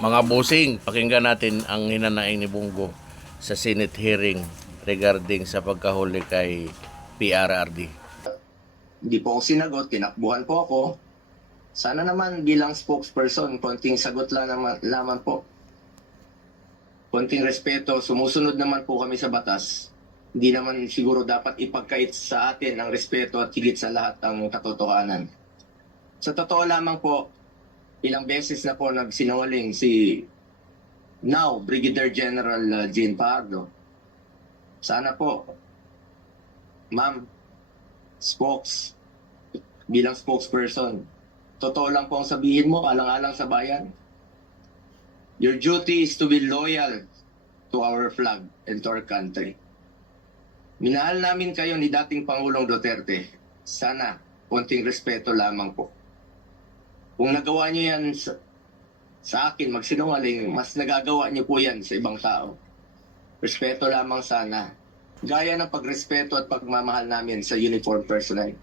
Mga bossing, pakinggan natin ang hinanaing ni Bongo sa Senate hearing regarding sa pagkahuli kay PRRD. Hindi po ako sinagot, tinakbuhan po ako. Sana naman bilang spokesperson, konting sagot lang lamang po. Konting respeto, sumusunod naman po kami sa batas. Hindi naman siguro dapat ipagkait sa atin ang respeto at higit sa lahat ang katotohanan. Sa totoo lamang po, ilang beses na po nagsinungaling si now Brigadier General Jean Pardo. Sana po, ma'am, bilang spokesperson, totoo lang po ang sabihin mo, alang-alang sa bayan. Your duty is to be loyal to our flag and to our country. Minahal namin kayo ni dating Pangulong Duterte. Sana, konting respeto lamang po. Kung nagawa niyo yan sa akin, magsinungaling, mas nagagawa niyo po yan sa ibang tao. Respeto lamang sana. Gaya ng pagrespeto at pagmamahal namin sa uniform personnel.